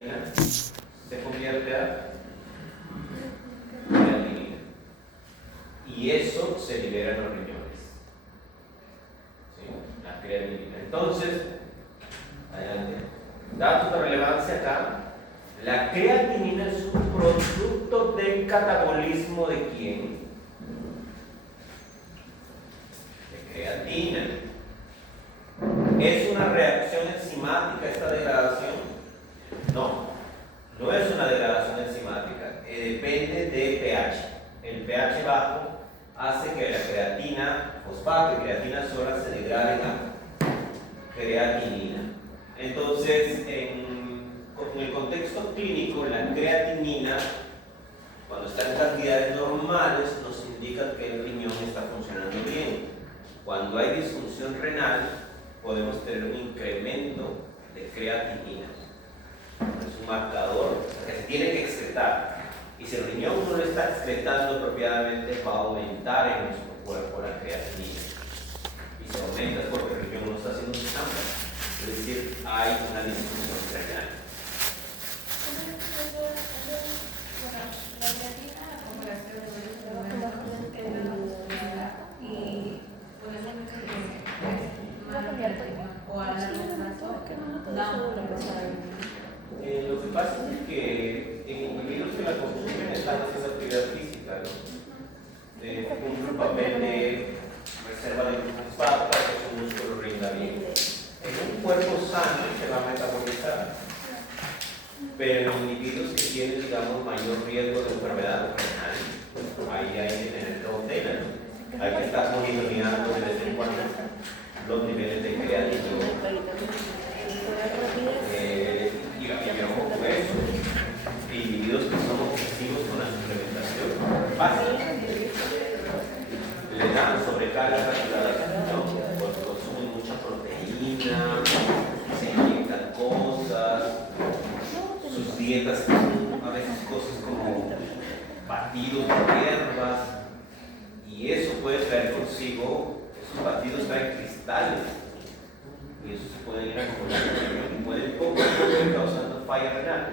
se convierte a creatinina y eso se libera en los riñones, ¿sí? La creatinina. Entonces, adelante. Datos de relevancia acá. La creatinina es un producto del catabolismo de ¿quién? De creatina. ¿Es una reacción enzimática esta degradación? No, no es una degradación enzimática, depende de pH. El pH bajo hace que la creatina, fosfato y creatina sola se degraden a creatinina. Entonces, en el contexto clínico, la creatinina, cuando está en cantidades normales, nos indica que el riñón está funcionando bien. Cuando hay disfunción renal, podemos tener un incremento de creatinina. Es un marcador que se tiene que excretar. Y si el riñón no lo está excretando apropiadamente, va a aumentar en nuestro cuerpo la creatinina. Y se aumenta porque el riñón no está haciendo un cambio. Es decir, hay una disfunción renal. La creatina, como la y por eso o a largo plazo lo que pasa es que en individuos que la consumen están haciendo actividad física, ¿no? Cumple un papel de reserva de fosfato para que su músculo rinda bien. En un cuerpo sano se va a metabolizar, pero en individuos que tienen, digamos, mayor riesgo de enfermedad renal, ahí hay que tener cautela, ¿no? Hay que estar monitoreando de vez en cuando los niveles de creatinina. Y ojo con eso, individuos que son obsesivos con la suplementación básica, le dan sobrecarga vascular, ¿no? Porque consumen mucha proteína, se inyectan cosas, sus dietas son a veces cosas como batidos de hierbas, y eso puede traer consigo, esos batidos traen cristales. Y eso se puede ir acumulando y puede poco a poco ir causando falla renal.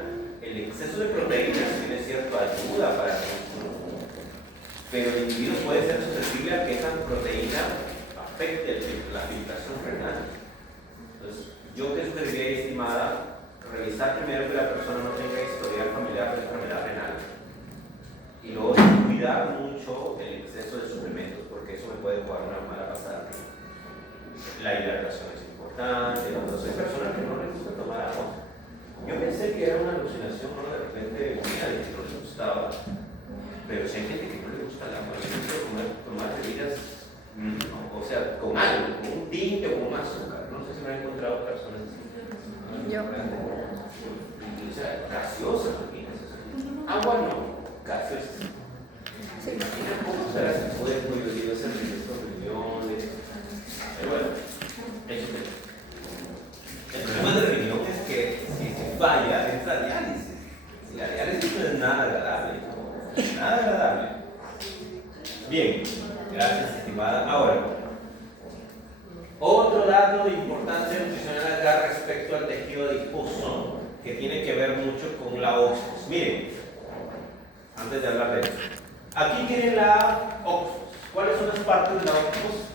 El exceso de proteínas, si bien es cierto, ayuda para el músculo, pero el individuo puede ser susceptible a que esa proteína afecte la filtración renal. Entonces, yo te sugeriría, estimada, revisar primero que la persona no tenga historial familiar de enfermedad renal y luego cuidar mucho el exceso de suplementos, porque eso me puede jugar una mala pasada. La hidratación es importante, entonces hay personas que no les gusta tomar agua. Yo pensé que era una alucinación, ¿no? De repente, mira, de que no les gustaba, pero si hay gente que no le gusta el agua, le gusta tomar bebidas, o sea, con algo, con un tinte o con azúcar. No sé si me han encontrado personas así. Yo. O sea, gaseosa, imagínense. Agua no, gaseosa. Sí. ¿Cómo será si puede prohibir ese riesgo de riñones? Pero bueno, eso es. El problema del riñón es que si falla es la diálisis. Si la diálisis no es nada agradable. Nada agradable. Bien, gracias, estimada. Ahora, otro dato de importancia nutricional acá respecto al tejido adiposo, que tiene que ver mucho con la ósmos. Miren, antes de hablar de eso, aquí tienen la ósmos. ¿Cuáles son las partes de la ósmos?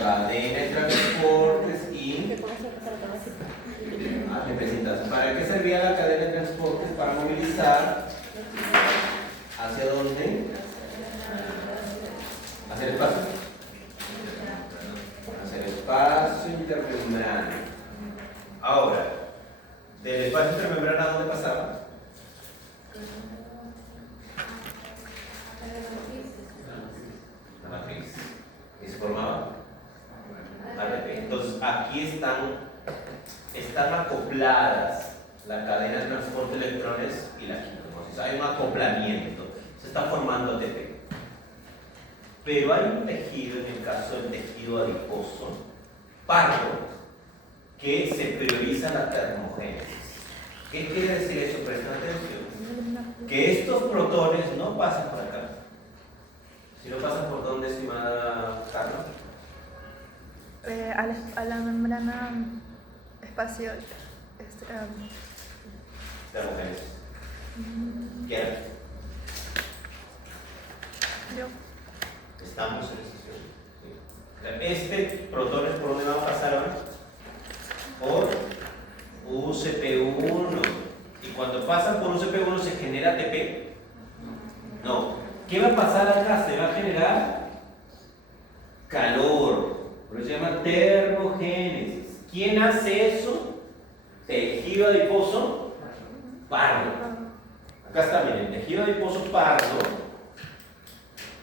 Cadena de transportes y ¿para qué servía la cadena de transportes? Para movilizar ¿hacia dónde? ¿Hacia el espacio? Hacia el espacio intermembrana. Ahora, del espacio intermembrana ¿a dónde pasaba? La matriz. ¿Y se formaba? Entonces aquí están acopladas la cadena de transporte de electrones y la quinosis. Hay un acoplamiento, se está formando ATP. Pero hay un tejido, en el caso del tejido adiposo, pardo, que se prioriza la termogénesis. ¿Qué quiere decir eso? Presten atención. Que estos protones no pasan por acá. Si no pasan por dónde, estimada Carla. A la membrana espacial. Termogénesis. ¿Quién? Yo. Estamos en esa situación. Este protones, ¿por dónde va a pasar ahora? Por UCP1. Y cuando pasa por UCP1 se genera ATP. No. ¿Qué va a pasar acá? Se va a generar calor. Por eso se llama termogénesis. ¿Quién hace eso? Tejido adiposo pardo. Acá está, miren, el tejido adiposo pardo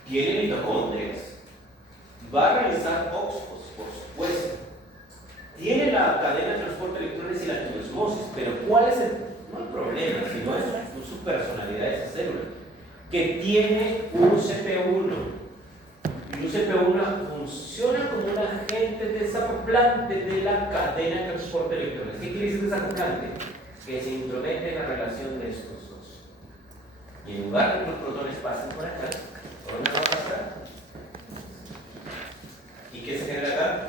tiene mitocondrias. Va a realizar óxidos, por supuesto. Tiene la cadena de transporte de electrones y la quiosmosis, pero ¿cuál es el? No hay problema, sino es su personalidad de esa célula, que tiene un CP1. Y un CP1 funciona como un agente desacoplante de la cadena de transporte de electrones. ¿Qué quiere decir desacoplante? Que se intromete en la relación de estos dos. Y en lugar de que los protones pasen por acá, ¿por dónde va a pasar? ¿Y qué se genera acá?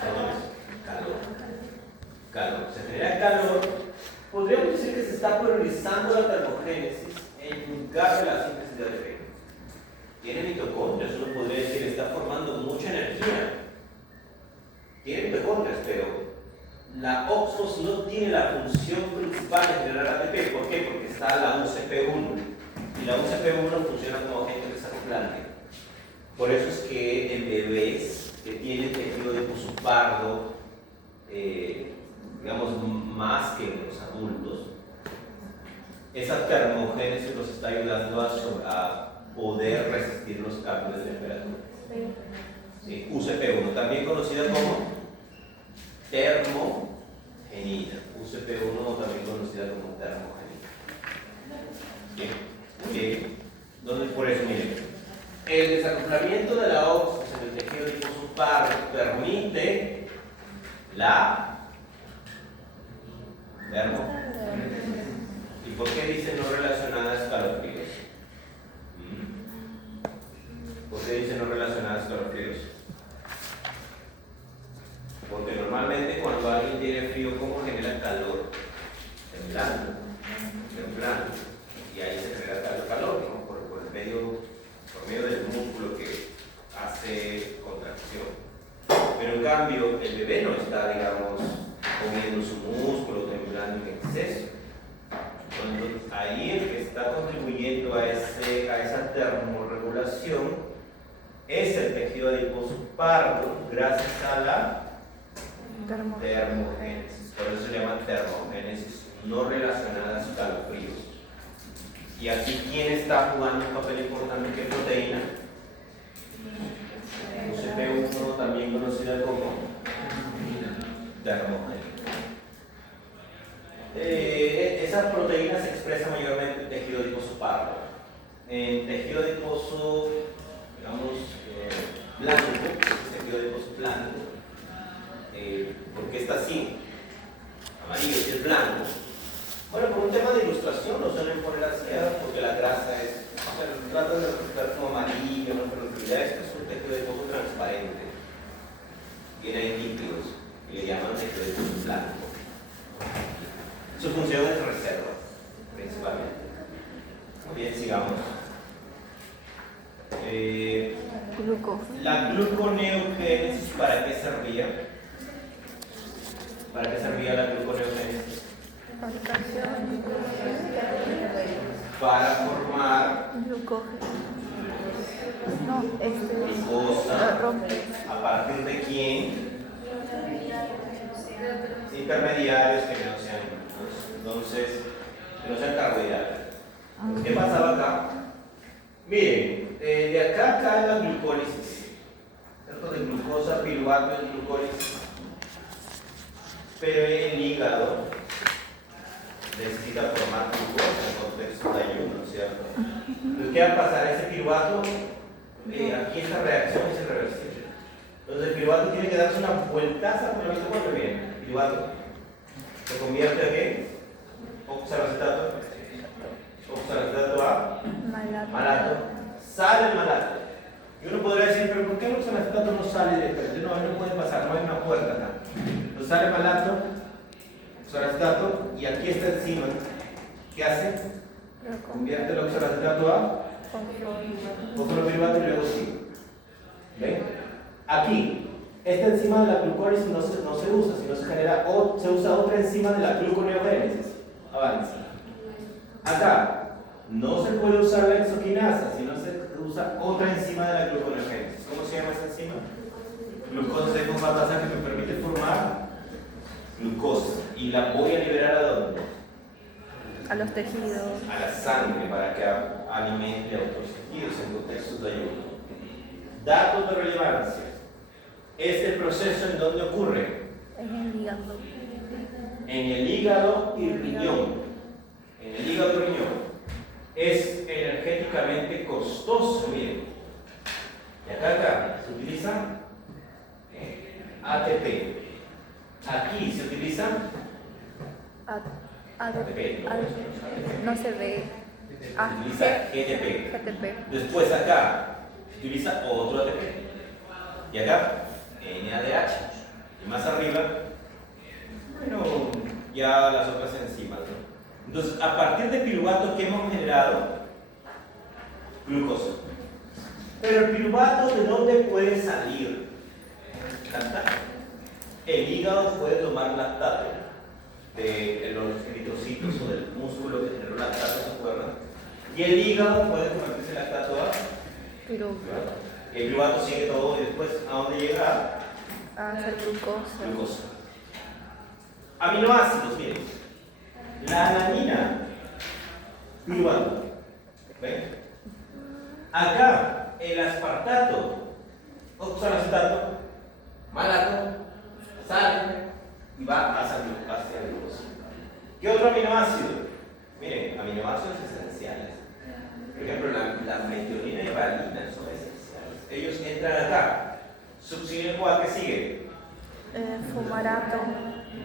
Calor. Calor. Se genera calor. Podríamos decir que se está priorizando la termogénesis en lugar de la síntesis de ATP. Tiene mitocondrias, uno podría decir, está formando mucha energía. Tiene mitocondrias, pero la OXFOS no tiene la función principal de generar ATP. ¿Por qué? Porque está la UCP1. Y la UCP1 funciona como agente desacoplante. Por eso es que en bebés que tienen tejido adiposo pardo, digamos, más que los adultos, esa termogénesis los está ayudando a poder resistir los cambios de temperatura. ¿Sí? UCP1, también conocida como termogenina. UCP1 también conocida como termogenina. Bien. Bien. Entonces, por eso, miren, el desacoplamiento de la OXFOS en el tejido adiposo pardo permite la termogenina. ¿Y por qué dice no relacionada a escalofríos? ¿Por qué dice no relacionada a escalofríos? Porque normalmente cuando alguien tiene frío, ¿cómo genera calor? Temblando. Temblando. Y ahí se genera calor, ¿no? Por medio del músculo que hace contracción. Pero en cambio, el bebé no está, digamos, moviendo su músculo, temblando en exceso. Entonces, ahí el que está contribuyendo a esa termorregulación es el tejido adiposo pardo, gracias a la termogénesis. Por eso se llama termogénesis no relacionada a escalofríos. Y aquí, ¿quién está jugando un papel importante? ¿Qué proteína? UCP1, también conocida como termogénesis. Esa proteína se expresa mayormente en tejido adiposo pardo. En tejido adiposo, digamos, blanco, tejido adiposo blanco, ¿por qué está así? Amarillo, si es blanco. Bueno, por un tema de ilustración lo suelen poner así, porque la grasa es, trata de representar como amarillo, ¿no? Pero en realidad esto es un tejido adiposo transparente. Tiene ahí líquidos, y le llaman tejido adiposo blanco. Su función es reserva, principalmente. Muy bien, sigamos. La gluconeogénesis, ¿para qué servía? ¿Para qué servía la gluconeogénesis? Para formar glucosa. ¿A partir de quién? Intermediarios que no sean glucosa. Entonces, que no sean carbohidratos. ¿Qué pasaba acá? Miren, de acá cae la glucólisis, ¿cierto? De glucosa, piruvato de glucólisis. Pero el hígado necesita formar glucosa en contexto de ayuno, ¿cierto? Entonces, ¿qué va a pasar? Ese piruvato, aquí esta reacción es irreversible. Entonces, el piruvato tiene que darse una vueltaza, pero no se vuelve bien. El piruvato se convierte en ¿qué? Oxalacetato. Oxalacetato a malato. Sale el malato. Y uno podría decir, pero ¿por qué el oxalacetato no sale de frente? No puede pasar, no hay una puerta acá. Entonces sale malato oxaloacetato, y aquí esta enzima, ¿qué hace? Convierte el oxaloacetato a fosfolipirato y luego sí. ¿Ven? Aquí, esta enzima de la glucólisis no se usa, sino se genera o se usa otra enzima de la gluconeogénesis. Avanza. Acá, no se puede usar la exoquinasa, sino se usa otra enzima de la gluconeogénesis. ¿Cómo se llama esa enzima? Glucosa 6-fosfatasa, que me permite formar glucosa. Y la voy a liberar ¿a dónde? A los tejidos. A la sangre, para que alimente a otros tejidos en contextos de ayuno. Datos de relevancia. Este proceso, ¿en dónde ocurre? En el hígado. En el hígado y riñón. En el hígado y riñón. Es energéticamente costoso, miren. Y acá se utiliza ATP. Aquí se utiliza ATP. No se ve. Se utiliza GTP. GTP. Después acá se utiliza otro ATP. Y acá NADH. Y más arriba, bueno, ya las otras enzimas, ¿no? Entonces, a partir de piruvato, ¿qué hemos generado? Glucosa. Pero el piruvato, ¿de dónde puede salir? Lactato. El hígado puede tomar lactato de los eritrocitos o del músculo que generó lactato, ¿se acuerdan? Y el hígado puede convertirse en lactato a piruvato. El piruvato sigue todo y después, ¿a dónde llega? A hacer glucosa. Aminoácidos, miren. La alanina, piruvato. ¿Ven? Acá, el aspartato, oxaloacetato, malato, sal y va hacia la glucosa. ¿Qué otro aminoácido? Miren, aminoácidos esenciales. Por ejemplo, la metionina y valina son esenciales. Ellos entran acá. Succiona el cual que sigue. Fumarato,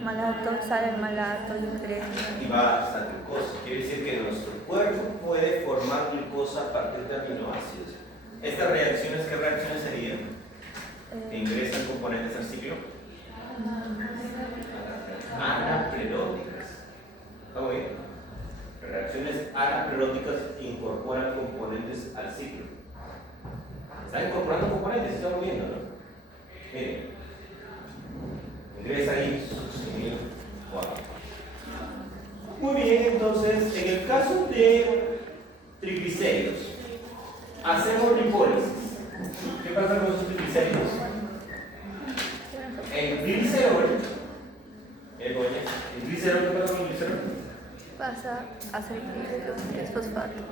malato, sale el malato, y va hasta la glucosa. Quiere decir que nuestro cuerpo puede formar glucosa a partir de aminoácidos. ¿Estas reacciones qué reacciones serían? ¿Ingresan componentes al ciclo? Anapleróticas. ¿Está muy bien? Reacciones anapleróticas incorporan componentes al ciclo. Están incorporando componentes, se están moviendo, ¿no? Miren, ingresa ahí succinil 4. Muy bien, entonces, en el caso de triglicéridos, hacemos lipólisis. ¿Qué pasa con los triglicéridos? El glicerol, ¿qué pasa con el glicerol? Pasa a ser fosfato.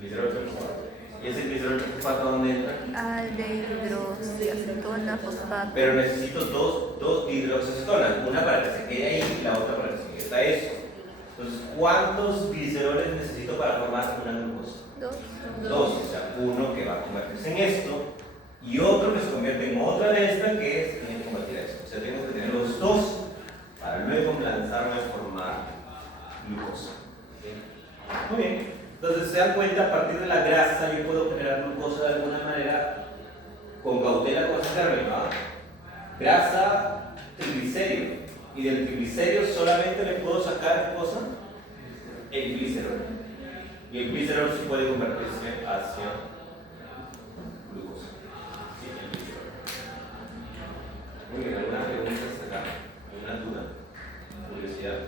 Glicerol fosfato. ¿Y ese glicerol fosfato dónde entra? Al de hidroxiacetona, fosfato. Pero necesito dos hidroxiacetonas, una para que se quede ahí y la otra para que se quede. Está eso. Entonces, ¿cuántos gliceroles necesito para formar una glucosa? Dos, o sea, uno que va a convertirse en esto y otro que se convierte en otra de esta que tiene que convertir a esto. O sea, tengo que tener los dos para luego lanzarme a formar glucosa. Muy bien. Entonces, se dan cuenta, a partir de la grasa yo puedo generar glucosa de alguna manera con cautela, con ese término. Grasa, triglicérido. Y del triglicérido solamente le puedo sacar ¿qué cosa? El glicerol. Y el glicerol sí puede convertirse hacia glucosa. Sí, el glicerol. Muy bien, ¿alguna pregunta hasta acá? ¿Alguna duda? ¿Curiosidad?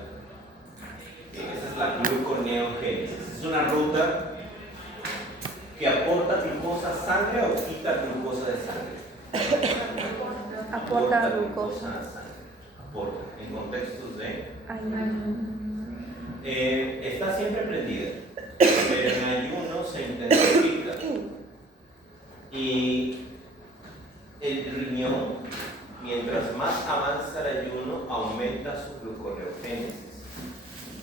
Bien, esa es la gluconeogénesis. Es una ruta que aporta glucosa a sangre o quita glucosa de sangre. Aporta glucosa. A sangre. Aporta en contextos de. Ay, Está siempre prendida, pero en ayuno se intensifica y el riñón, mientras más avanza el ayuno, aumenta su gluconeogénesis.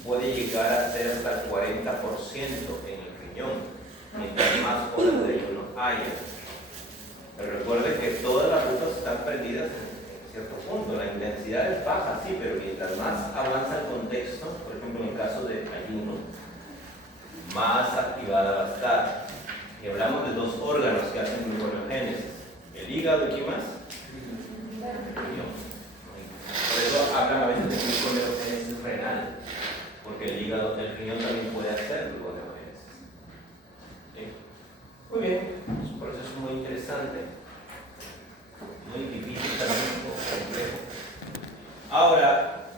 Puede llegar a ser hasta el 40% en el riñón, mientras más horas de ayuno haya. Pero recuerde que todas las rutas están prendidas en cierto punto. La intensidad es baja, sí, pero mientras más avanza el contexto, por ejemplo en el caso de ayuno, más activada va a estar. Y hablamos de dos órganos que hacen gluconeogénesis: el hígado y ¿qué más? El riñón. Por eso hablan a veces de gluconeogénesis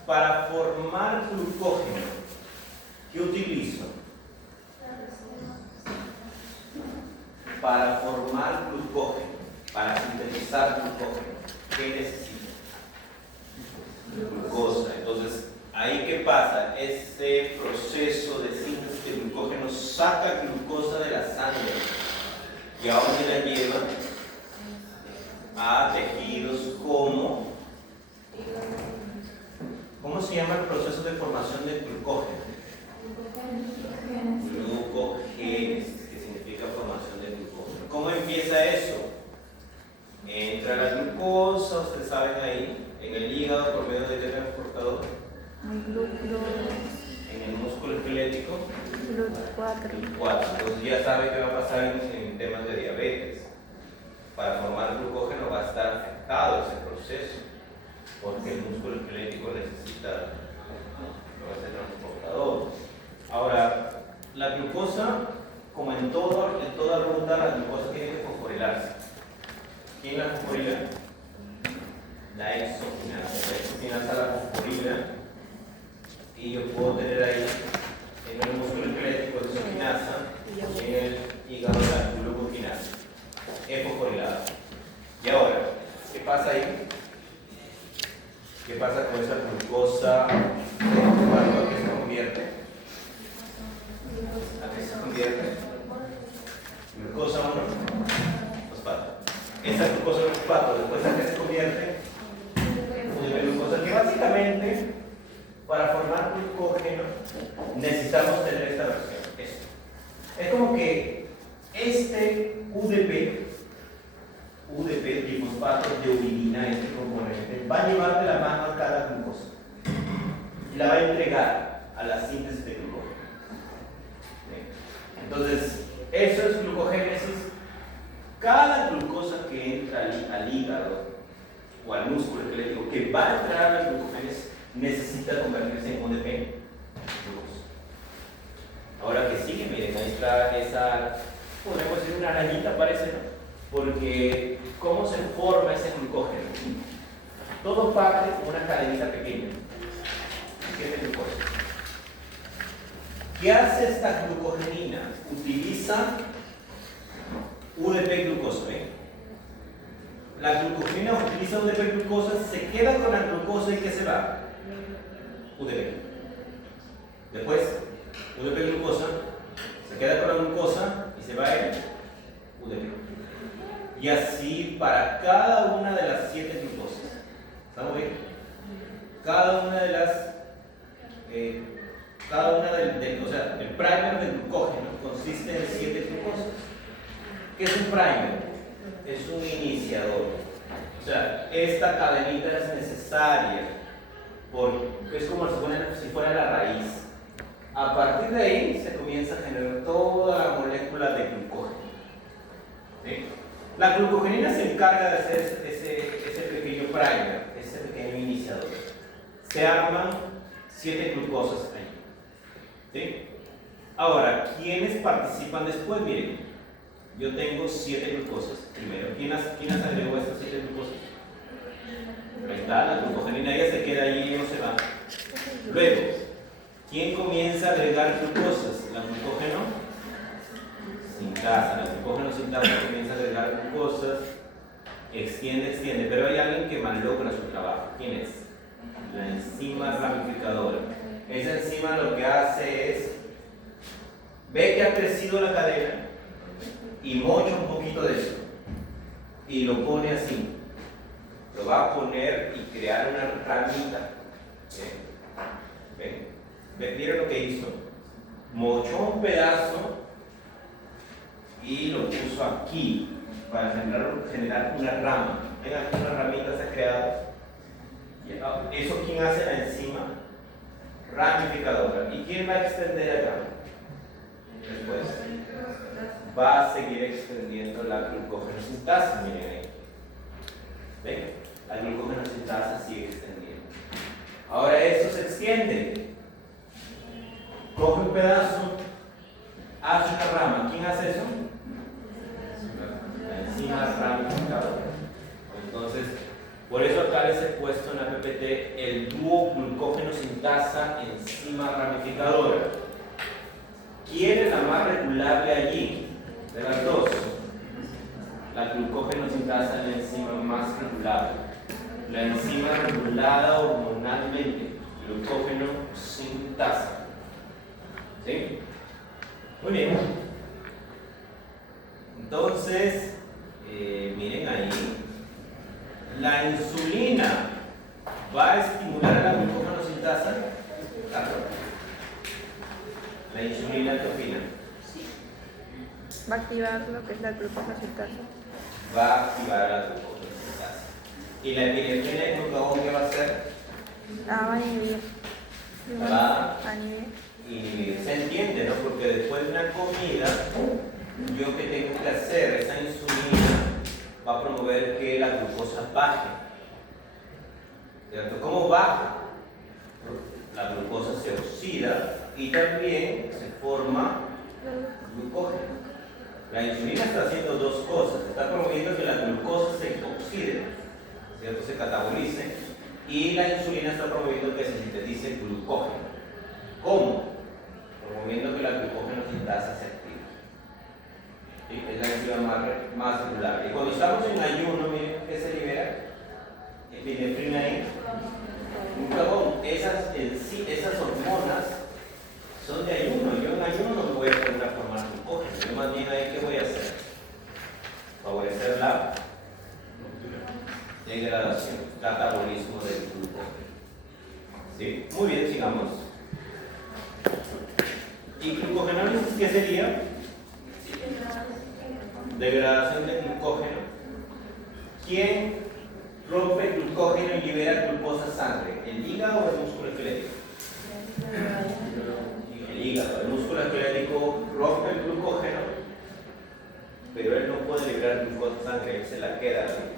para formar glucógeno, ¿qué utilizo? Para formar glucógeno, para sintetizar glucógeno, ¿qué necesito? Glucosa. Entonces, ¿ahí qué pasa? Ese proceso de síntesis de glucógeno saca glucosa de la sangre y ahora la lleva a tejidos como... ¿Cómo se llama el proceso de formación de glucógeno? Glucogénesis, que significa formación de glucógeno. ¿Cómo empieza eso? Entra la glucosa, ustedes saben ahí, en el hígado por medio de qué transportador. En el músculo esquelético. GLUT4. Entonces ya saben qué va a pasar en temas de diabetes. Para formar glucógeno va a estar afectado ese proceso, porque el músculo esquelético necesita ese transportador. Ahora, la glucosa, como en toda ruta, la glucosa tiene que fosforilarse. ¿Quién la fosforila? La exoquinasa. La exoquinasa la fosforila y yo puedo tener ahí en el músculo esquelético exoquinasa y en el hígado la glucoquinasa. Es fosforilada. Y ahora, ¿qué pasa ahí? ¿Qué pasa con esa glucosa? ¿A qué se convierte? ¿A qué se convierte? Glucosa 1, fosfato. Esa glucosa 1 fosfato, después ¿a qué se convierte? Glucosa, que básicamente para formar glucógeno necesitamos tener esta versión. Esto. Es como que este UDP, difosfato de uridina, este componente, va a llevar de la mano a cada glucosa y la va a entregar a la síntesis de glucógeno. Entonces, eso es glucogénesis. Cada glucosa que entra al hígado o al músculo esquelético que va a entrar a la glucogénesis necesita convertirse en UDP, glucosa. Ahora que sigue, miren, ahí está esa, podemos decir una arañita, parece, ¿no? Porque, ¿cómo se forma ese glucógeno? Todo parte con una cadenita pequeña, que es el glucógeno. ¿Qué hace esta glucogenina? Utiliza UDP glucosa, ¿eh? La glucogenina utiliza UDP glucosa, se queda con la glucosa y ¿qué se va? UDP. Después, UDP glucosa, se queda con la glucosa y se va el UDP. Y así para cada una de las 7 glucosas. ¿Estamos bien? Cada una de las... o sea, el primer del glucógeno consiste en 7 glucosas. ¿Qué es un primer? Es un iniciador. O sea, esta cadenita es necesaria porque es como si fuera la raíz. A partir de ahí se comienza a generar toda la molécula de glucógeno. ¿Sí? La glucogenina se encarga de hacer ese pequeño primer, ese pequeño iniciador. Se arman 7 glucosas ahí. ¿Sí? Ahora, ¿quiénes participan después? Miren, yo tengo 7 glucosas. Primero, ¿quién agregó estas 7 glucosas? Ahí está, la glucogenina ya se queda ahí y no se va. Luego, ¿quién comienza a agregar glucosas? ¿La glucógeno? Sintasa. La glucógeno sintasa comienza a agregar glucosas, extiende, pero hay alguien que malogra su trabajo. ¿Quién es? La enzima ramificadora. Esa enzima lo que hace es, ve que ha crecido la cadena y mocha un poquito de eso y lo pone así. Lo va a poner y crear una ramita. ¿Ven? ¿Vieron lo que hizo? Mochó un pedazo y lo puso aquí para generar una rama. Ven, aquí una ramita se ha creado. ¿Eso quién hace? La enzima ramificadora. ¿Y quién va a extender acá? Después va a seguir extendiendo la glucógeno sintasa. Miren ahí. ¿Ven? La glucógeno sintasa sigue extendiendo. Ahora eso se extiende. Coge un pedazo, hace una rama. ¿Quién hace eso? La enzima ramificadora. Entonces, por eso acá les he puesto en la PPT el dúo glucógeno glucógeno sintasa, enzima ramificadora. ¿Quién es la más regulable allí? De las dos. La glucógeno sintasa es la enzima más regulable. La enzima regulada hormonalmente, glucógeno sintasa. ¿Sí? Muy bien. Entonces, miren ahí. La insulina va a estimular a la glucógeno sintasa. La insulina, ¿qué opina? Va a activar lo que es la glucosa sintasa. Va a activar la glucógeno sintasa. ¿Y la epinefrina y glucagón qué va a hacer? Va a inhibir. Va a inhibir. Y se entiende, ¿no? Porque después de una comida, yo que tengo que hacer, esa insulina va a promover que la glucosa baje. ¿Cierto? ¿Cómo baja? La glucosa se oxida y también se forma glucógeno. La insulina está haciendo dos cosas. Está promoviendo que la glucosa se oxide, ¿cierto? Se catabolice. Y la insulina está promoviendo que se sintetice glucógeno. ¿Cómo? Promoviendo que la glucógeno sintasa se active. ¿Sí? Es la enzima más regular. Y cuando estamos en ayuno, miren que se libera epinefrina y glucagón. Esas hormonas son de ayuno. Yo en ayuno no me voy a poner a formar glucógeno. Yo más bien ahí, ¿qué voy a hacer? Favorecer la degradación, catabolismo del glucógeno. ¿Sí? Muy bien, sigamos. ¿Y glucogenólisis qué sería? Degradación del glucógeno. ¿Quién rompe el glucógeno y libera glucosa sangre? ¿El hígado o el músculo esquelético? El hígado. El músculo esquelético rompe el glucógeno, pero él no puede liberar glucosa sangre, él se la queda la glucosa.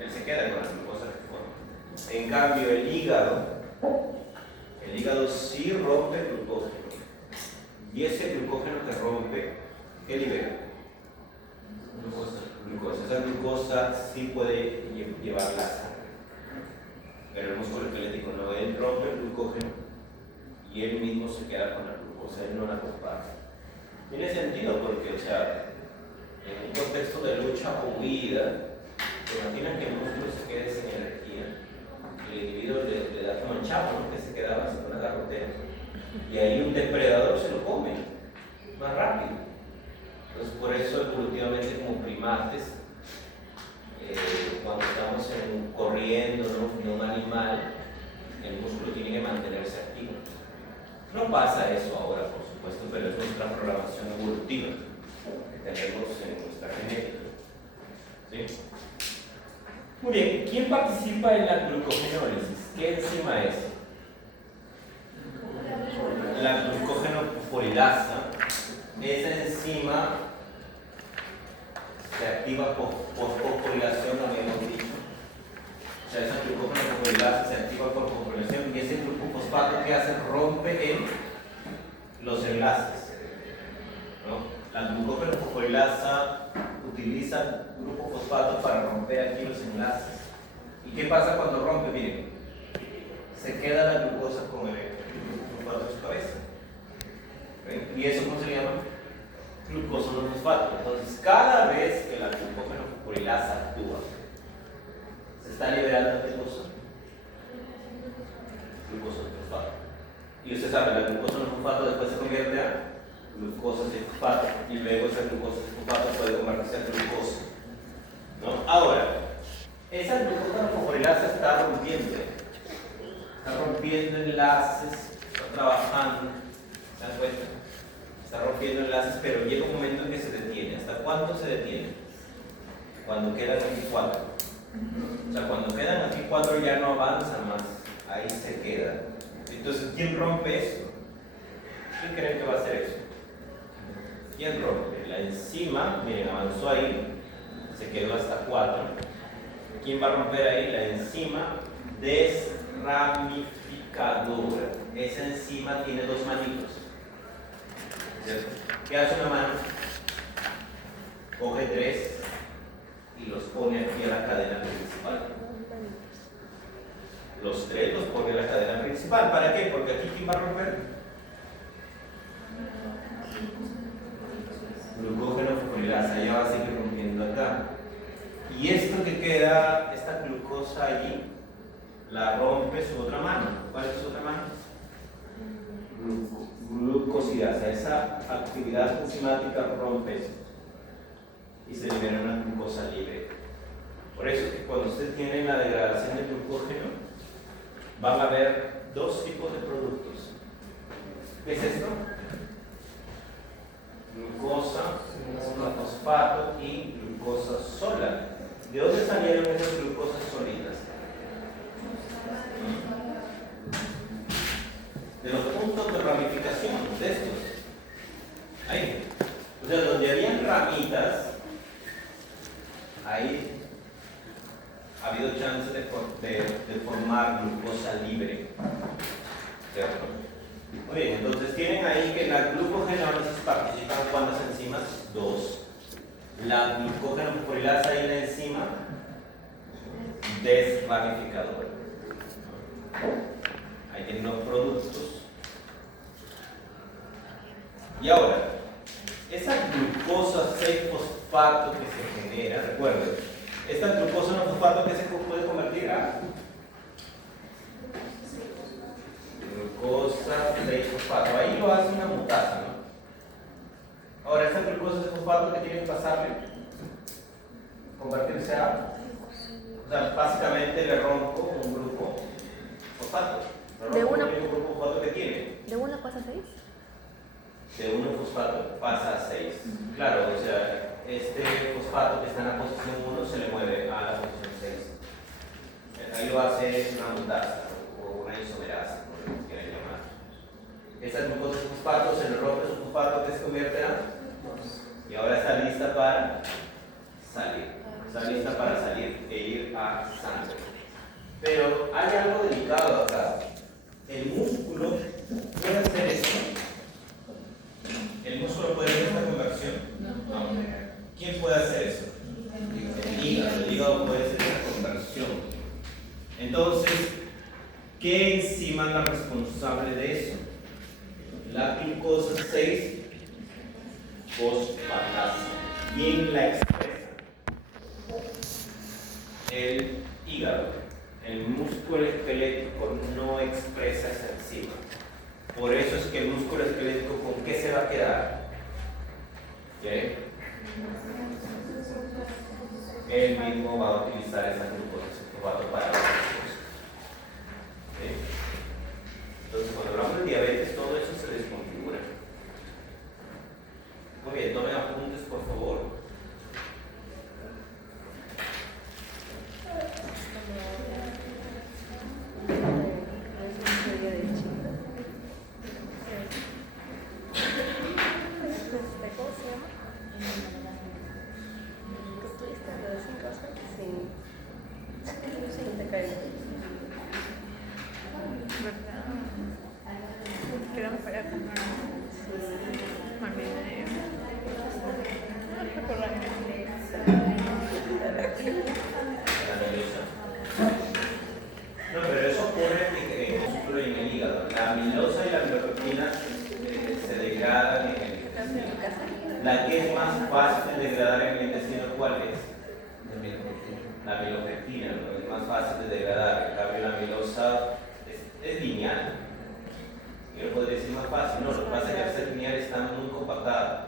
Él se queda con la glucosa que forma. En cambio, el hígado sí rompe el glucógeno. Y ese glucógeno que rompe, ¿qué libera? Glucosa. Esa glucosa sí puede llevar la sangre. Pero el músculo esquelético no, él rompe el glucógeno y él mismo se queda con la glucosa, él no la comparte. Tiene sentido porque, o sea, en un contexto de lucha o huida, ¿te imaginas que el músculo se quede sin energía? El individuo le da como el chavo, ¿no? Que se quedaba sin una garrotera. Y ahí un depredador se lo come más rápido. Entonces, por eso evolutivamente como primates, cuando estamos corriendo, ¿no? Un animal, el músculo tiene que mantenerse activo. No pasa eso ahora, por supuesto, pero es nuestra programación evolutiva que tenemos en nuestra genética. ¿Sí? Muy bien, ¿quién participa en la glucogenólisis? ¿Qué enzima es? La glucógeno-fosforilasa. Esa enzima se activa por fosforilación, habíamos dicho. O sea, esa glucógeno-fosforilasa se activa por fosforilación y ese glucofosfato que hace rompe los enlaces, ¿no? La glucógeno-fosforilasa utiliza grupo fosfato para romper aquí los enlaces. ¿Y qué pasa cuando rompe? Miren, se queda la glucosa con el fosfato en su cabeza. ¿Ven? ¿Y eso cómo se llama? Glucosa no fosfato. Entonces, cada vez que la glucógeno-fosforilasa actúa, se está liberando glucosa no fosfato. Y usted sabe, la glucosa no fosfato después se convierte a glucosa fosfato y luego esa glucosa fosfato puede convertirse en glucosa, ¿no? Ahora, esa glucosa fosforilasa está rompiendo enlaces, está trabajando, ¿se dan cuenta? Está rompiendo enlaces, pero llega un momento en que se detiene. ¿Hasta cuánto se detiene? Cuando quedan aquí 4. O sea, cuando quedan aquí 4 ya no avanza más, ahí se queda. Entonces, ¿quién rompe eso? ¿Quién creen que va a hacer eso? ¿Quién rompe? La enzima, miren, avanzó ahí, se quedó hasta 4. ¿Quién va a romper ahí? La enzima desramificadora. Esa enzima tiene 2 manitos. ¿Cierto? ¿Qué hace una mano? Coge 3 y los pone aquí a la cadena principal. Los tres los pone en la cadena principal. ¿Para qué? Porque aquí ¿quién va a romper? Glucógeno fosforilasa, ya va a seguir rompiendo acá. Y esto que queda, esta glucosa allí, la rompe su otra mano. ¿Cuál es su otra mano? Glucosidasa. Esa actividad enzimática rompe esto y se libera una glucosa libre. Por eso es que cuando usted tiene la degradación del glucógeno, van a haber dos tipos de productos. ¿Qué es esto? Glucosa, monofosfato y glucosa sola. ¿De dónde salieron esas glucosas solitas? De los puntos de ramificación de estos. Ahí. O sea, donde habían ramitas, ahí ha habido chance de formar glucosa libre. ¿Cierto? Muy bien, entonces tienen ahí que en la glucogenosis participan ¿cuántas enzimas? Dos. La glucógeno fosforilasa y la enzima desramificadora. Ahí tienen los productos. Y ahora, esa glucosa 6-fosfato que se genera, recuerden, esta glucosa no fosfato que se puede convertir a glucosa 6-fosfato. Ahí lo hace una mutasa, ¿no? Ahora, esta glucosa 6-fosfato que tiene que pasarle, convertirse a, o sea, básicamente le rompo un grupo fosfato. De una, el único grupo fosfato que tiene. ¿De 1 pasa a 6? De 1 fosfato pasa a 6. Claro, o sea, este fosfato que está en la posición 1 se le mueve a la posición 6. Ahí lo hace una mutasa o una isomerasa, como lo quieran llamar. Esa glucosa fosfato se le rompe su fosfato que se convierte a 2. Y ahora está lista para salir. Está lista para salir e ir a sangre. Pero hay algo delicado acá. El músculo puede hacer esto. ¿El músculo puede hacer esta conversión? No. ¿Quién puede hacer eso? El hígado. El hígado puede hacer esta conversión. Entonces, ¿qué enzima es la responsable de eso? La glucosa 6-fosfatasa. ¿Quién la expresa? El hígado. El músculo esquelético no expresa esa enzima. Por eso es que el músculo esquelético, ¿con qué se va a quedar? ¿Qué? Él mismo va a utilizar esa glucosa para otras cosas. ¿Sí? Entonces, cuando hablamos de diabetes, todo eso se desconfigura. Muy bien, tomen apuntes, por favor. Quedamos para acá. Me olvidé. No, pero eso ocurre en el músculo y en el hígado. La amilosa y la milopectina se degradan en el intestino. La que es más fácil de degradar en el intestino, ¿cuál es? La milopectina, ¿no? Es más fácil de degradar. En cambio, la amilosa es lineal. Yo podría decir más fácil. No, lo que pasa es que al ser lineal está muy compactada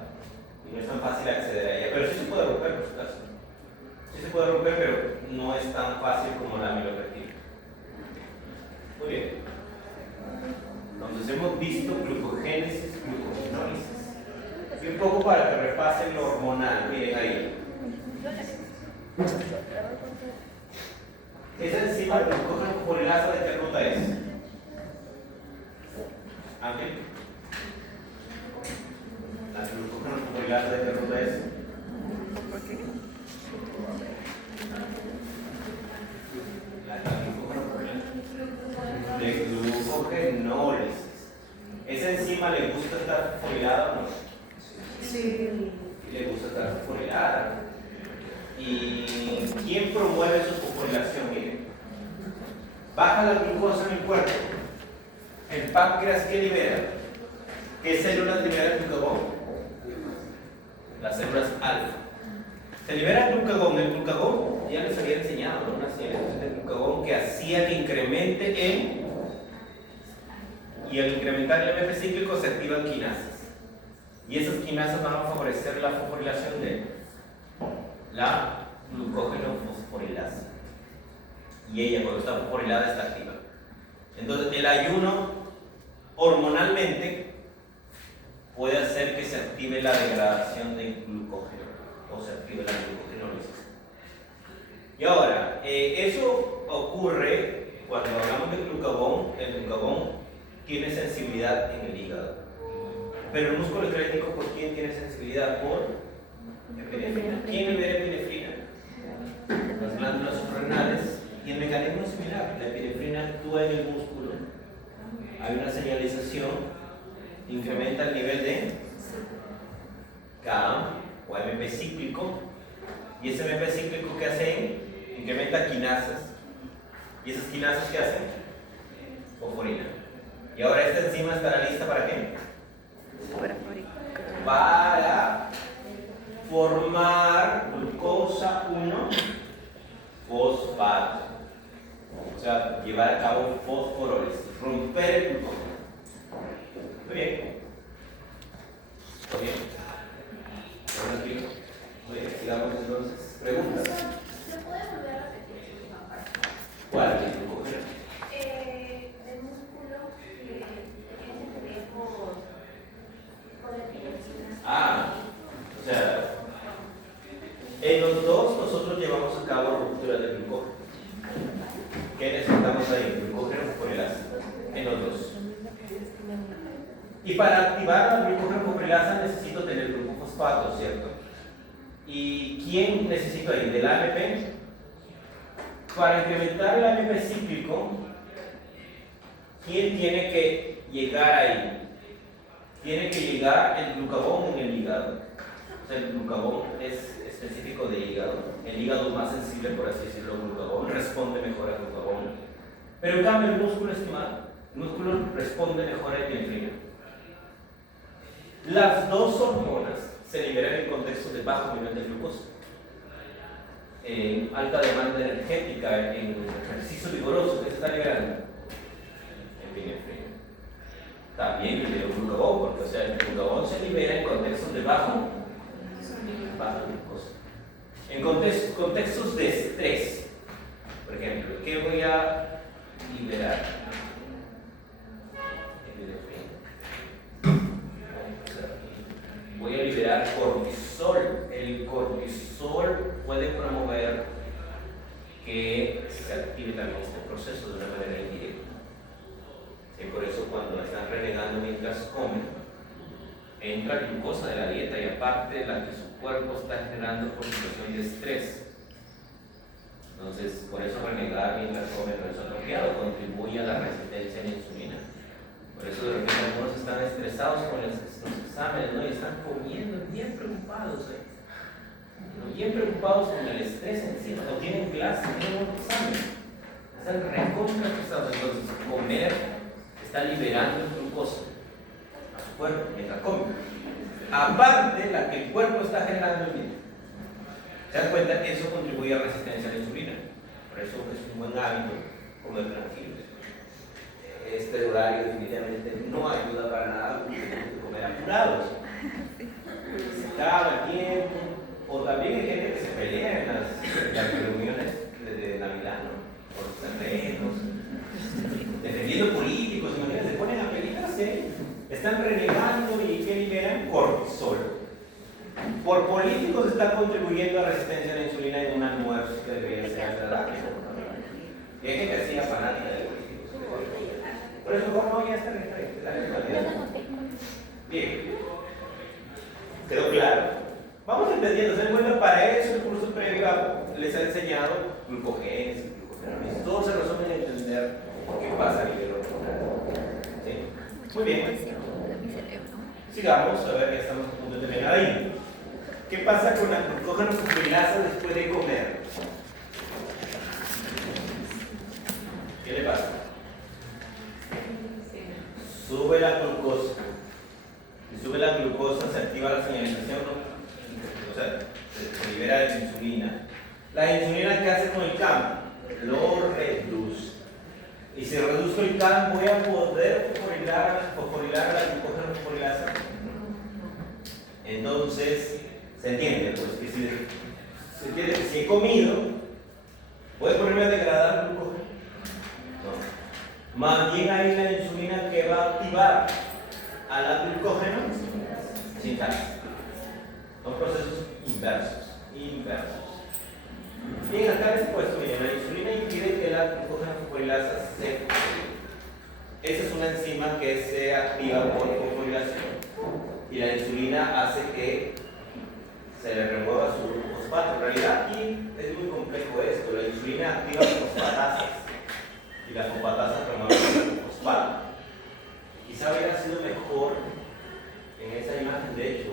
y no es tan fácil acceder a ella. Pero sí se puede romper, por su caso. Sí se puede romper, pero no es tan fácil como la milopectina. Muy bien. Entonces hemos visto glucogénesis, glucogenólisis. Y un poco para que repasen lo hormonal. Miren ahí. Esa enzima glucógeno fosforilasa, ¿de qué ruta es? Ángel. La glucógeno fosforilasa, ¿de qué ruta es? De glucogenólisis. ¿Esa enzima le gusta estar fosforilada o no? Sí. Le gusta estar fosforilada. ¿Y quién promueve su fosforilación? Miren. baja la glucosa en el cuerpo. El páncreas, ¿qué libera? ¿Qué células libera el glucagón? Las células alfa. Se libera el glucagón ya les había enseñado, ¿no? Una señalización del glucagón que hacía que incremente y al incrementar el AMP cíclico se activan quinasas. Y esas quinasas van a favorecer la fosforilación de la glucógeno fosforilasa. Y ella, cuando está fosforilada, está activa. Entonces, el ayuno hormonalmente puede hacer que se active la degradación de glucógeno o se active la glucogenólisis. Y ahora, eso ocurre cuando hablamos de glucagón. El glucagón tiene sensibilidad en el hígado. Pero el músculo esquelético, ¿por quién tiene sensibilidad? Por epinefrina. ¿Quién libera epinefrina? Las glándulas suprarrenales. Y el mecanismo es similar. La epinefrina actúa en el músculo. Hay una señalización, incrementa el nivel de CAM o AMP cíclico. Y ese AMP cíclico, ¿qué hacen? Incrementa quinasas. ¿Y esas quinasas qué hacen? Fosforina. Y ahora esta enzima estará lista ¿para qué? Para formar glucosa 1 fosfato. O sea, llevar a cabo fosforólisis, romper el glucógeno. Muy bien. ¿Todo bien? ¿Todo bien? Muy bien, sigamos entonces. ¿Preguntas? ¿Se puede volver a repetir esa última parte? ¿Cuál es el glucógeno? El músculo que tiene que ver con la epinefrina. O sea, en los dos nosotros llevamos a cabo ruptura del glucógeno. ¿Qué necesitamos ahí? Glucógeno fosforilasa. En los dos. Y para activar la glucógeno fosforilasa necesito tener grupo fosfato, ¿cierto? ¿Y quién necesito ahí? ¿Del AMP? Para incrementar el AMP cíclico, ¿quién tiene que llegar ahí? Tiene que llegar el glucagón en el hígado. O sea, el glucagón es específico de hígado. El hígado es más sensible, por así decirlo, al glucagón, responde mejor al glucagón. Pero en cambio el músculo, estimado, el músculo responde mejor a la epinefrina. Las dos hormonas se liberan en contextos de bajo nivel de glucosa. En alta demanda energética, en ejercicio vigoroso, ¿qué se está liberando? Epinefrina. También libera el glucagón, porque o sea, el glucagón se libera en contextos de bajo glucosa. En contextos de estrés, por ejemplo, ¿qué voy a liberar? Voy a liberar cortisol. El cortisol puede promover que se active también este proceso de una manera indirecta. Y por eso cuando están renegando mientras comen, entra glucosa de la dieta y aparte la que su cuerpo está generando por situación de estrés. Entonces, por eso renegar mientras comen no es apropiado, contribuye a la resistencia a la insulina. Por eso de repente algunos están estresados con los exámenes, ¿no? Y están comiendo bien preocupados, bien preocupados con el estrés encima. No tienen clase, no tienen un examen. Están recontra estresados. Entonces, comer está liberando glucosa a su cuerpo mientras come. Aparte, la que el cuerpo está generando el mismo. ¿Se dan cuenta? Eso contribuye a resistencia a la insulina. Por eso es un buen hábito comer tranquilo. Este horario definitivamente no ayuda para nada porque tenemos que comer apurados. Se acaba el tiempo. O también hay gente que se pelea en las reuniones de Navidad, ¿no? Por los terrenos, defendiendo políticos, imagínense, se ponen a pelearse, están renegando y ¿qué liberan? Cortisol. Por políticos está contribuyendo a resistencia a la insulina en un almuerzo que debería ser agradable. Y hay gente así fanática de políticos. Por eso mejor no, ya está referente, la realidad. Bien. ¿Quedó claro? Vamos entendiendo, se dan cuenta, para eso el curso previo les ha enseñado glucogénesis, glucogénesis. Todo se resume en entender qué pasa a nivel hormonal. ¿Sí? Muy bien. Sigamos, a ver, ya estamos a punto de terminar ahí. ¿Qué pasa con la glucógeno fosforilasa después de comer? ¿Qué le pasa? Sube la glucosa. Si sube la glucosa, se activa la señalización, ¿no? O sea, se libera la insulina. La insulina, ¿qué hace con el CAM? Lo reduce. Y si reduzco el CAM, ¿voy a poder fosforilar la glucógeno fosforilasa? Entonces, se entiende, pues, que se entiende que si he comido, ¿puede ponerme a degradar glucógeno? No. Más bien hay la insulina que va a activar a la glucógeno sin tal. Son procesos inversos. Bien, acá les he puesto, miren, la insulina impide que la glucógeno fosforilasa se fosforile. Esa es una enzima que se activa por fosforilación. Y la insulina hace que se le remueva su fosfato. En realidad aquí es muy complejo esto. La insulina activa fosfatasas y las fosfatasas remueven el fosfato. Quizá hubiera sido mejor en esa imagen, de hecho,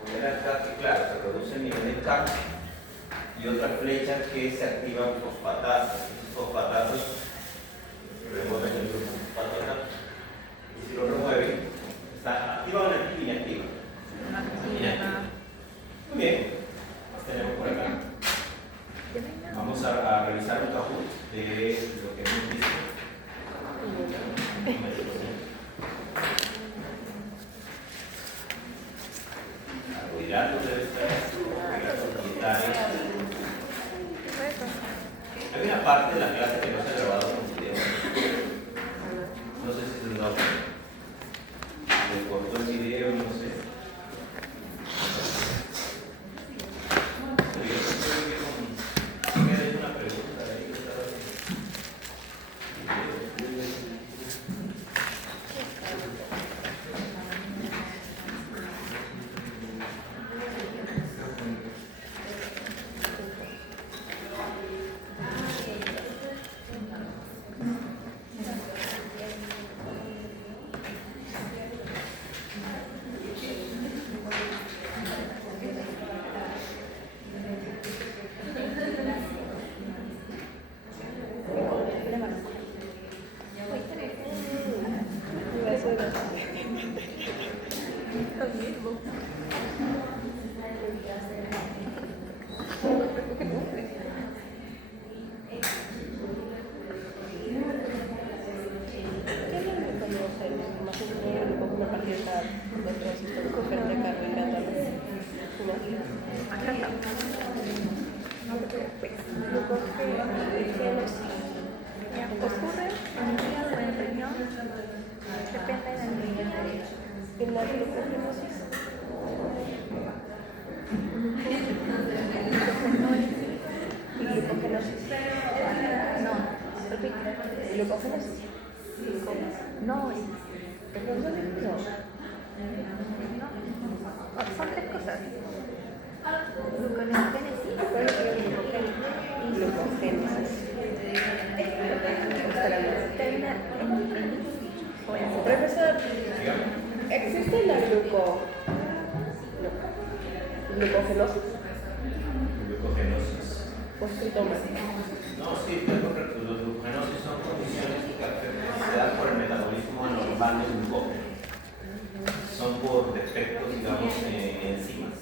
poner acá que claro, se reduce el nivel de CAP y otra flecha que se activan fosfatasas. Esas fosfatasas remueven el grupo fosfato acá. Y si lo remueven, ¿está activa o inactiva? Inactiva. Muy bien. Tenemos por acá. Vamos a revisar un cajón de lo que hemos visto. Carbohidratos debe estar. Carbohidratos vitales. Hay una parte de la clase que no se ha grabado con video. No sé si se lo me cortó el video, no sé. Una pregunta ahí. Son tres cosas. Profesor, ¿existe la glucogenosis? Glucogenosis. ¿Pues qué toma? No, sí, es correcto. Los glucogenosis son condiciones que se dan por el metabolismo anormal del glucógeno. Son por defectos, digamos, en enzimas.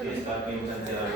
Sí, está bien planteado.